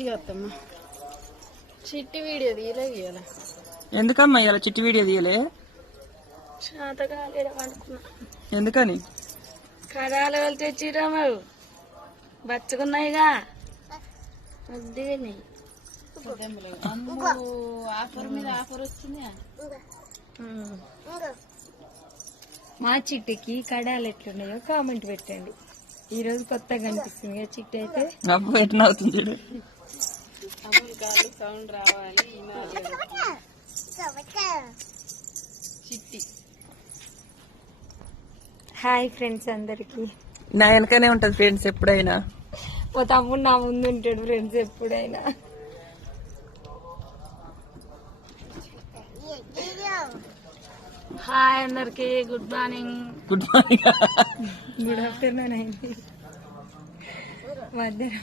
ఇక అత్తమ్మ చిట్టి వీడియో తీయలే ఇయ్యాల. ఎందుకమ్మా ఇలా చిట్టి వీడియో తీయలే? అనుకున్నా. ఎందుకని? కడాలు వాళ్ళు తెచ్చిరా మరి బచ్చుకున్నాయిగా ఆఫర్ మీద ఆఫర్ వచ్చింది. మా చిట్టికి కడాలు ఎట్లున్నాయో కామెంట్ పెట్టండి. ఈ రోజు కొత్తగా కనిపిస్తుంది కదా చిట్టి అయితే. ఎట్లా అవుతుంది చూడు. సౌండ్ రావాలి. చిట్టి హాయ్ ఫ్రెండ్స్ అందరికి. నా వెనకనే ఉంటది ఫ్రెండ్స్ ఎప్పుడైనా. మా తమ్ముడు నా ముందు ఉంటాడు ఫ్రెండ్స్ ఎప్పుడైనా. హాయ్ అందరికి. Good morning. Good morning. Good afternoon అయింది మధ్యాహ్నం.